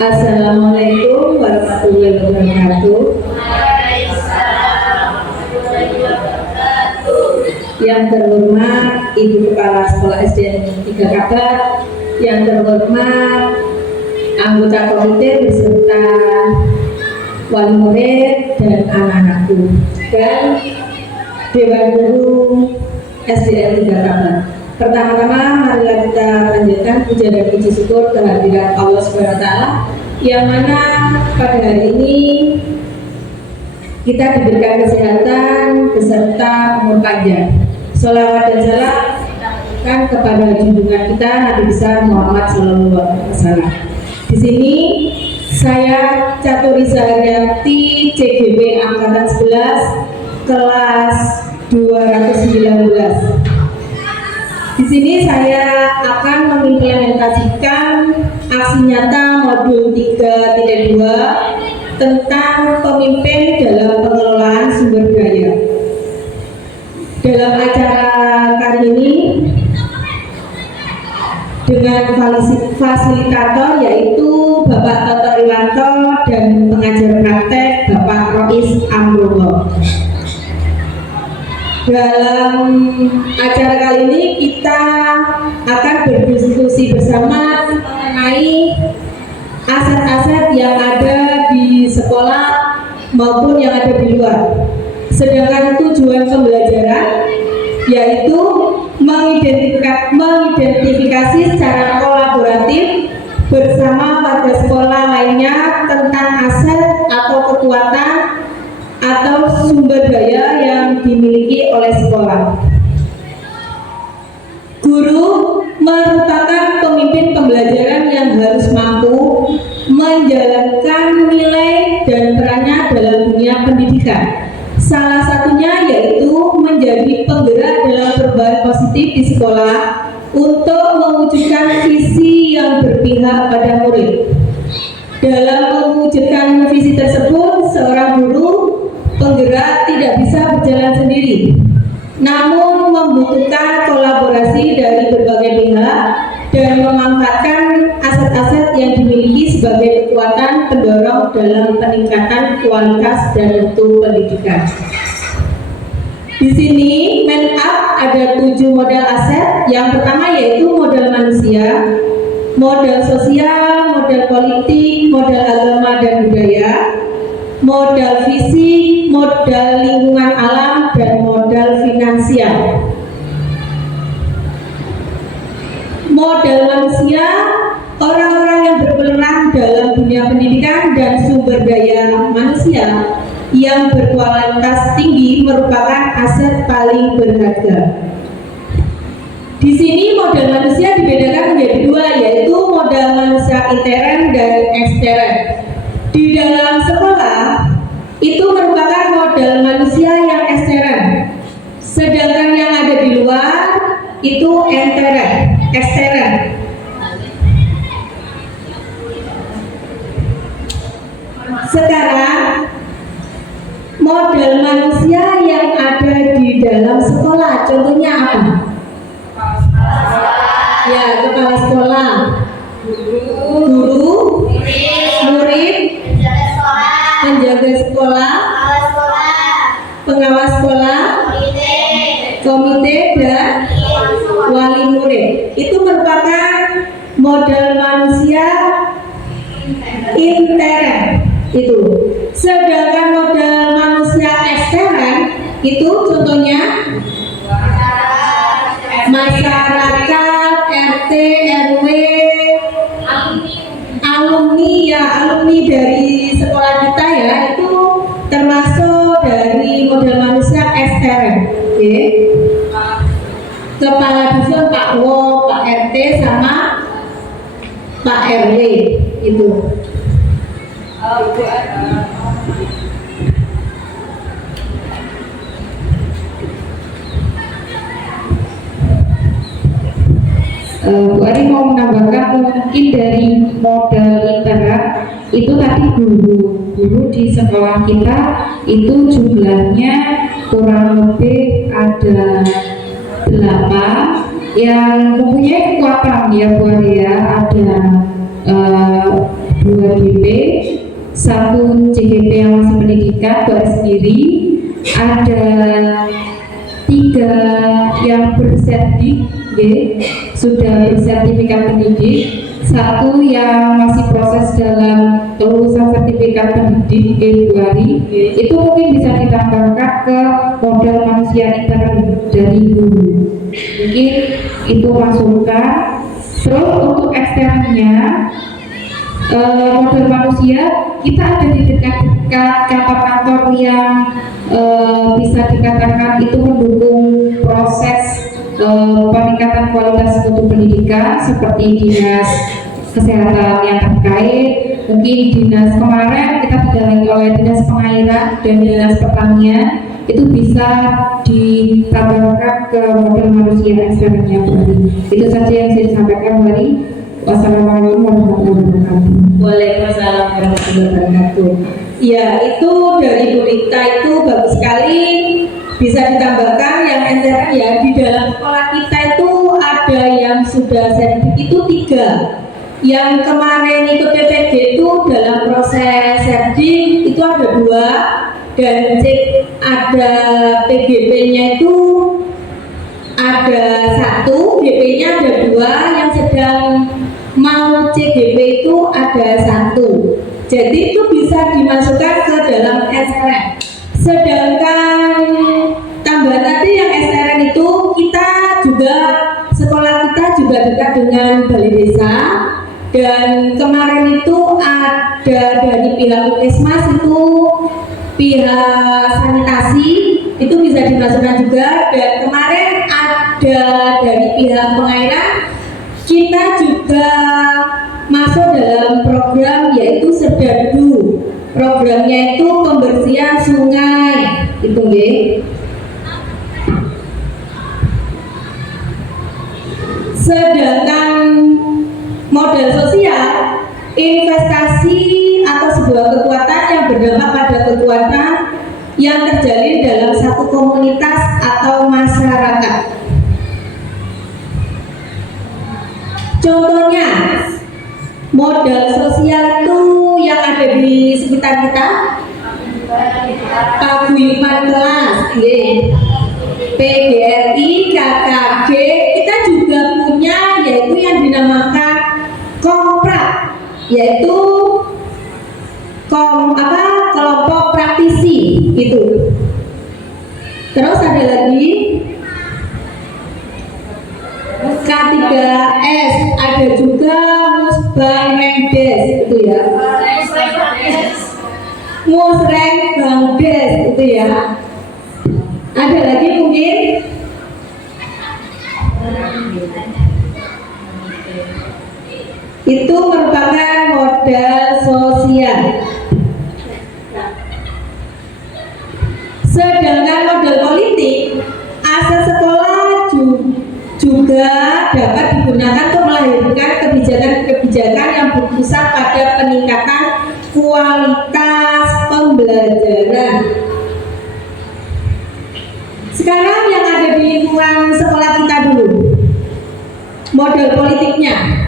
Assalamualaikum warahmatullahi wabarakatuh. Yang terhormat Ibu Kepala Sekolah SDN 3 Kabar, yang terhormat anggota komite beserta wali murid dan anak-anakku, dan Dewan Guru SDN 3 Kabar. Pertama-tama marilah kita panjatkan puja dan puji syukur kehadirat Allah SWT, yang mana pada hari ini kita diberikan kesehatan beserta umur panjang. Sholawat dan salam kita kepada junjungan kita Nabi besar Muhammad SAW. Di sini saya Caturisa Haryati, CGB Angkatan 11, kelas 219. Di sini saya akan mengimplementasikan aksi nyata modul 3.2 tentang pemimpin dalam pengelolaan sumber daya. Dalam acara kali ini dengan fasilitator yaitu Bapak Toto Riwanto dan pengajar praktek Bapak Rois Amrullah. Dalam acara kali ini kita akan berdiskusi bersama mengenai aset-aset yang ada di sekolah maupun yang ada di luar. Sedangkan tujuan pembelajaran yaitu mengidentifikasi secara kolaboratif bersama warga sekolah lainnya tentang aset atau kekuatan atau sumber daya yang dimiliki oleh sekolah. Guru merupakan pemimpin pembelajaran yang harus mampu menjalankan nilai dan perannya dalam dunia pendidikan. Salah satunya yaitu menjadi penggerak dalam perubahan positif di sekolah untuk mewujudkan visi yang berpihak pada murid. Dalam mewujudkan visi tersebut, seorang guru penggerak tidak bisa berjalan sendiri, namun membutuhkan kolaborasi dari berbagai pihak dan memanfaatkan aset-aset yang dimiliki sebagai kekuatan pendorong dalam peningkatan kualitas dan mutu pendidikan. Di sini men-up ada 7 modal aset. Yang pertama yaitu modal manusia, modal sosial, modal politik, modal agama dan budaya, modal fisik, modal lingkungan alam, dan modal finansial. Modal manusia, orang-orang yang berperan dalam dunia pendidikan dan dan sumber daya manusia yang berkualitas tinggi merupakan aset paling berharga. Di sini modal manusia dibedakan menjadi dua, yaitu modal manusia intern dan ekstern. Di dalam sekolah itu merupakan modal manusia yang ekstern, sedangkan yang ada di luar itu ekstern. Sekarang modal manusia yang ada di dalam sekolah, contohnya apa? Ya, kepala sekolah, guru, murid, penjaga sekolah, pengawas sekolah, komite, dan wali murid. Itu merupakan modal manusia intern itu. Sedangkan modal manusia ekstern itu contohnya masyarakat, RT, RW, alumni dari sekolah kita ya, itu termasuk dari modal manusia ekstern. Oke. Kepala dusun Pak Wo, Pak RT sama Pak RW itu. Bu Ari mau menambahkan mungkin dari modal intern itu tadi guru di sekolah kita itu jumlahnya kurang lebih ada 8 yang mempunyai kekuatan ya Bu Ari ya, ada 2 DP, 1 CGP yang masih pendidikan Bu Ari sendiri, ada 3 yang bersertif sudah bersertifikat pendidik, 1 yang masih proses dalam kelulusan sertifikat pendidik Bu Ari, itu mungkin bisa ditambahkan ke modal manusia intern dari guru, mungkin itu masukan. Terus untuk eksternnya modal manusia kita ada di dekat-dekat kantor-kantor yang bisa dikatakan itu mendukung proses peningkatan kualitas mutu pendidikan seperti dinas kesehatan yang terkait, mungkin dinas kemarin kita didampingi oleh dinas pengairan dan dinas pertanian, itu bisa ditambahkan ke modal manusia eksternnya Bu Ari. Itu saja yang saya sampaikan Bu Ari. Wassalamualaikum warahmatullahi wabarakatuh. Waalaikumsalam warahmatullahi wabarakatuh. Ya, itu dari Bu Rita itu bagus sekali. Bisa ditambahkan yang intern ya, di dalam sekolah kita itu ada yang sudah sertifikat itu 3. Yang kemarin ikut PPG itu dalam proses sertifikat itu ada 2, dan cek ada PGP-nya itu ada 1, DP-nya ada 2, yang sedang mau CGP itu ada 1. Jadi itu bisa dimasukkan ke dalam SRM. Sedangkan tambahan tadi yang SRM itu kita juga, sekolah kita juga dekat dengan balai desa, dan kemarin itu ada dari pihak Puskesmas itu, pihak sanitasi itu bisa dimasukkan juga, dan kemarin ada dari pihak pengairan kita juga masuk dalam program yaitu Serdardu. Programnya itu pembersihan sungai itu nggih. Sedangkan modal sosial, investasi atau sebuah kekuatan yang berdampak pada kekuatan yang terjalin dalam satu komunitas atau masyarakat. Contohnya, modal sosial itu yang ada di sekitar kita, paguyuban kelas, PGRI, KKG, kita juga punya yaitu yang dinamakan komprak, yaitu kelompok praktisi itu. Terus ada lagi K3S, ada juga Musbah Mendes itu ya. musreng bangdes itu ya. Ada lagi mungkin? Itu merupakan modal sosial. Sedangkan modal politik, asas sekolah juga dapat digunakan untuk melahirkan kebijakan-kebijakan yang berpusat pada peningkatan kualitas pembelajaran. Sekarang yang ada di lingkungan sekolah kita dulu, modal politiknya.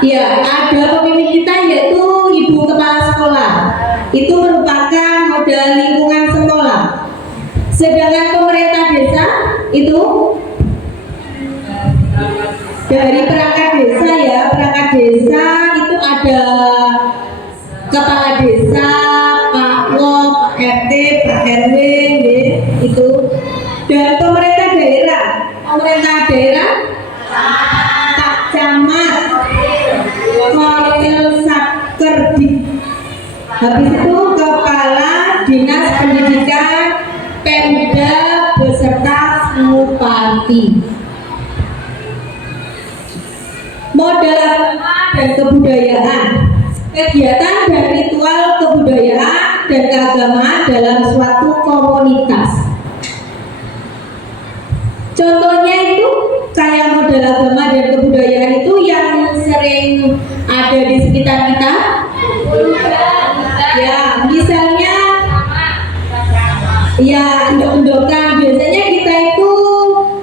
Ya, ada pemimpin kita yaitu ibu kepala sekolah. Itu merupakan modal lingkungan sekolah. Sedangkan pemerintah desa itu dari perangkat desa ya, perangkat desa itu ada kepala desa, Pak Wong, Pak RT, Pak RW, itu. Dan pemerintah daerah, Pak Camat, Wakil Sakerdik. Habis itu kepala dinas pendidikan, Pemda beserta bupati. Modal agama dan kebudayaan. Kegiatan dan ritual kebudayaan dan keagamaan dalam suatu komunitas. Contohnya itu kayak modal agama dan kebudayaan itu yang sering ada di sekitar kita. Ya, misalnya ya indok-indokan. Biasanya kita itu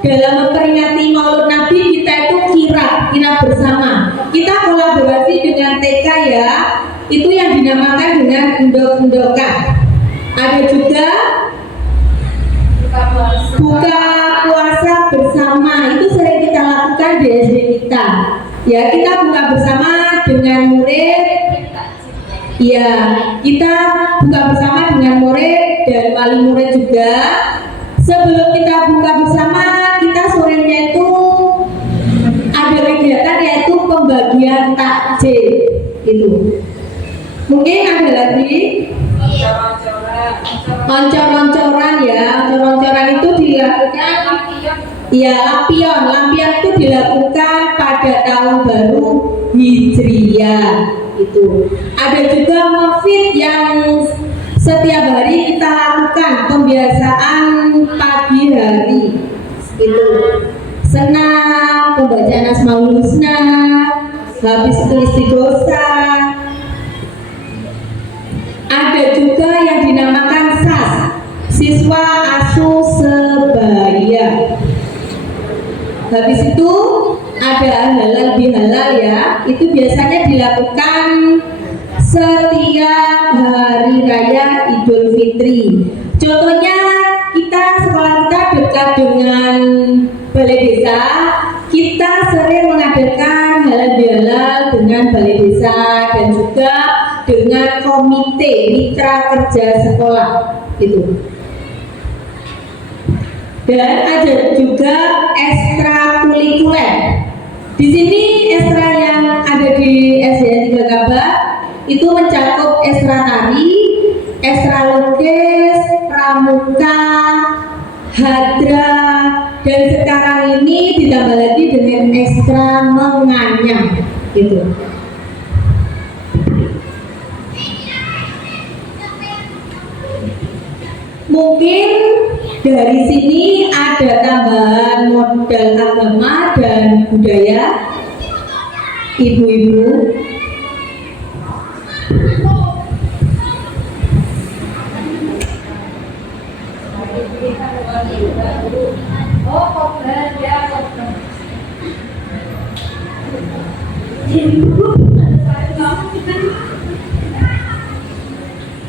dalam memperingati Maulid Nabi, kita itu kira bersama. Kita kolaborasi dengan TK ya, itu yang dinamakan dengan indok-indokan. Ada juga buka puasa bersama, itu sering kita lakukan di SD kita. Ya, kita buka bersama dengan murid. Ya, kita buka bersama dengan murid dan wali murid juga. Sebelum kita buka bersama, kita sorenya itu ada kegiatan yaitu pembagian takjil gitu. Mungkin ada lagi oncor-oncoran ya. Oncor-oncoran itu dilakukan ya, lampion itu dilakukan pada tahun baru Hijriah itu. Ada juga mafid yang setiap hari kita lakukan pembiasaan pagi hari itu. Senam, pembacaan Asmaul Husna, habis itu istighosah. Ada juga yang dinamakan SAS, siswa asuh sebaya. Habis itu ada halal bihalal ya, itu biasanya dilakukan setiap hari raya Idul Fitri. Contohnya sekolah kita dekat dengan balai desa, kita sering mengadakan halal bihalal dengan balai desa dan juga dengan komite mitra kerja sekolah itu. Dan ada juga ekstrakurikuler. Di sini ekstra yang ada di SDN 3 Kabar itu mencakup ekstra tari, ekstra lukis, pramuka, hadra, dan sekarang ini ditambah lagi dengan ekstra menganyam gitu. Mungkin dari sini ada tambahan modal agama dan budaya, ibu-ibu.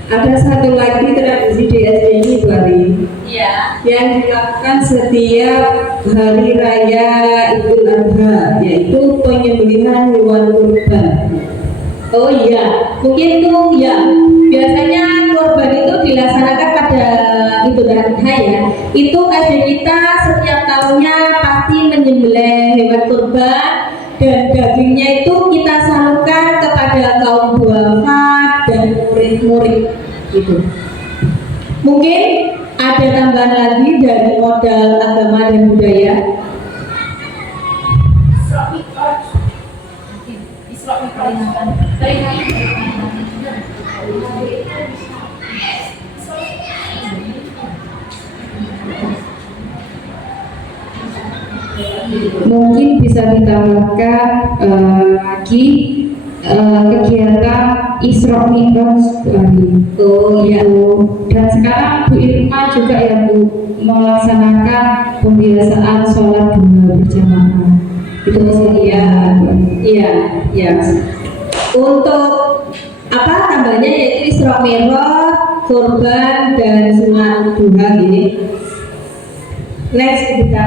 Ada satu lagi tradisi di SD ini, Bu Ari, yang dilakukan setiap hari raya Idul Adha, yaitu penyembelihan hewan kurban. Oh iya, mungkin tuh ya, biasanya kurban itu dilaksanakan pada Idul Adha ya. Itu SD kita setiap tahunnya pasti menyembelih hewan kurban, dan dagingnya itu kita salurkan kepada kaum duafa dan murid murid-murid gitu. Mungkin ada tambahan lagi dari modal agama dan budaya. Mungkin bisa ditambahkan lagi kegiatan Isra Mi'raj Oh ya, dan sekarang Bu Irma juga ya Bu melaksanakan pembiasaan sholat dua berjamaah itu iya, iya, iya. Untuk apa tambahnya yaitu Isra Mi'raj, kurban dan sunat duha gini. Next kita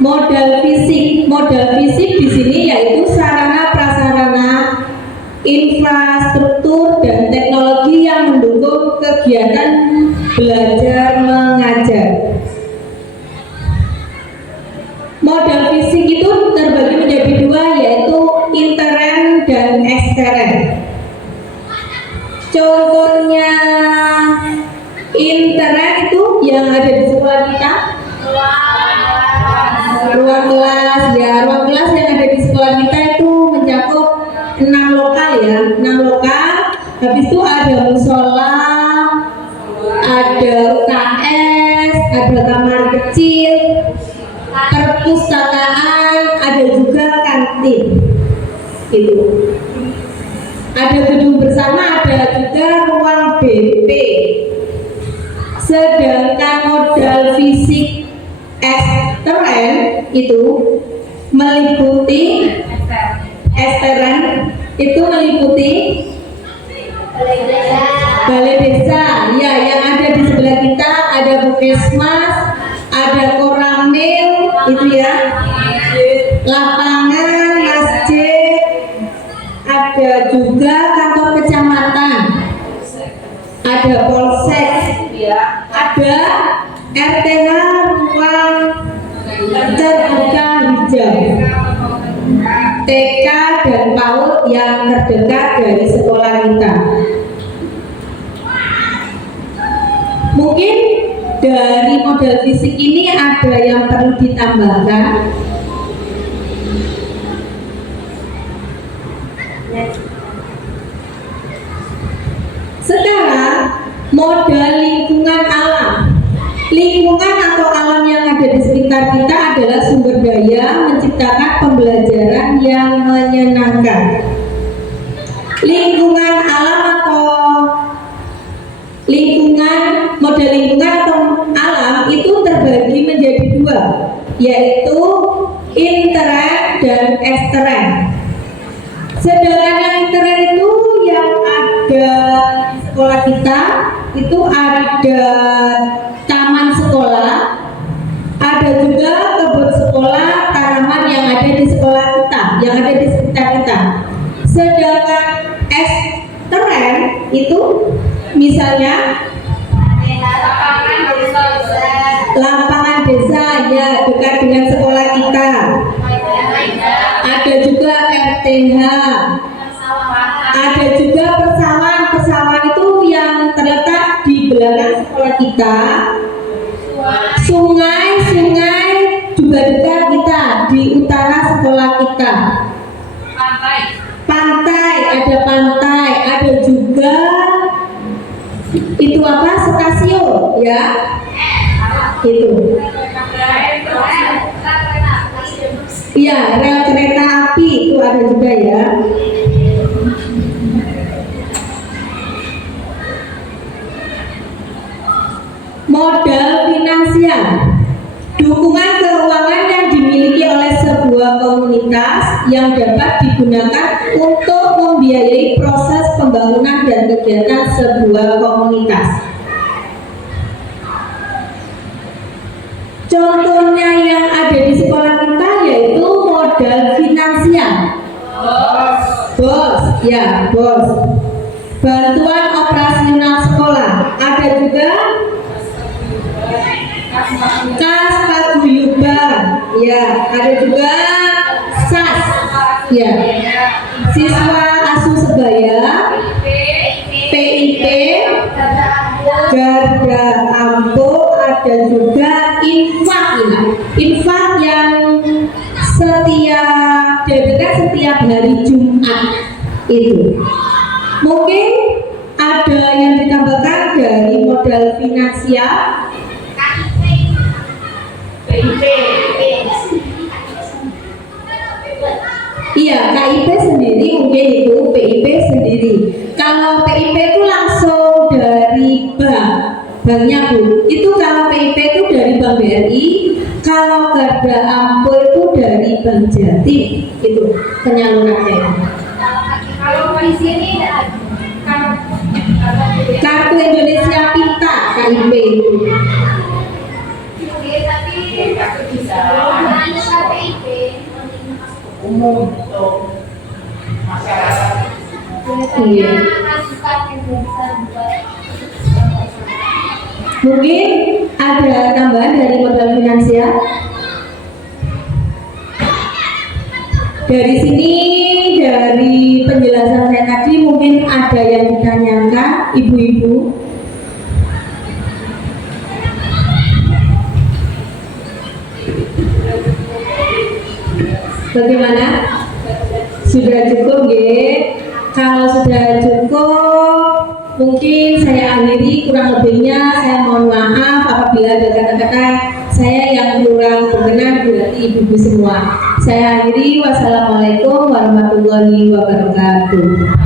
modal fisik di sini yaitu sarana prasarana infrastruktur dan teknologi yang mendukung kegiatan belajar mengajar. Modal fisik itu terbagi menjadi dua yaitu intern dan ekstern. Contohnya intern itu yang ada di sekolah kita, ruang kelas ya, ruang kelas yang ada di sekolah kita itu mencakup 6 lokal ya, 6 lokal. Habis itu ada musola, ada UKS, ada kamar kecil, perpustakaan, ada juga kantin. Itu. Ada gedung bersama, ada juga ruang BP. Sedangkan modal fisik ekstern itu meliputi balai desa ya, yang ada di sebelah kita, ada puskesmas, ada koramil itu ya, lapangan, masjid, ada juga kantor kecamatan, ada polsek, ada RTH ruang terbuka hijau, TK dan PAUD yang terdekat dari sekolah kita. Mungkin dari modal fisik ini ada yang perlu ditambahkan. Sekarang modal lingkungan alam. Lingkungan atau alam yang ada di sekitar kita adalah sumber daya menciptakan pembelajaran yang menyenangkan. Lingkungan alam atau modal lingkungan atau alam itu terbagi menjadi dua, yaitu intern dan ekstern. Sedangkan yang intern itu yang ada di sekolah kita itu ada taman sekolah, ada juga kebun sekolah, tanaman yang ada di sekolah kita, yang ada di sekitar kita. Sedangkan ekstern itu misalnya lapangan desa ya, dekat dengan sekolah kita. Ada juga RTH, ada juga persawahan itu yang terletak di belakang sekolah kita. Sungai juga dekat kita di utara sekolah kita. Pantai, ada juga itu apa, stasiun ya, itu ya, rel kereta api itu ada juga ya. Modal finansial, dukungan keuangan yang dimiliki oleh sebuah komunitas yang dapat digunakan untuk membiayai proses pembangunan dan kegiatan sebuah komunitas. Contohnya yang ada di sekolah kita yaitu modal finansial. Bos. Bantuan operasional sekolah. Ada juga kas paguyuban. Ya, ada juga SAS. Ya. Siswa asuh sebaya, PIP, Garda Ampuh, ada juga infak ya. Infak yang setiap hari Jumat itu. Mungkin ada yang ditambahkan dari modal finansial. Iya, KIP sendiri mungkin itu, PIP sendiri. Kalau PIP itu langsung dari banknya Bu. Itu kalau PIP itu dari Bank BRI, kalau Garda Ampuh itu dari Bank Jatim. Itu penyalurannya. Kalau di sini Kartu Indonesia Pintar KIP itu. tapi bisa umum untuk masyarakat. Iya. Mungkin ada tambahan dari modal finansial. Dari sini, dari penjelasan saya tadi mungkin ada yang ditanyakan ibu-ibu. Bagaimana? Sudah cukup ya? Kalau sudah cukup, mungkin saya akhiri. Kurang lebihnya saya mohon maaf apabila ada kata-kata saya yang kurang berkenan buat ibu-ibu semua. Saya akhiri. Wassalamualaikum warahmatullahi wabarakatuh.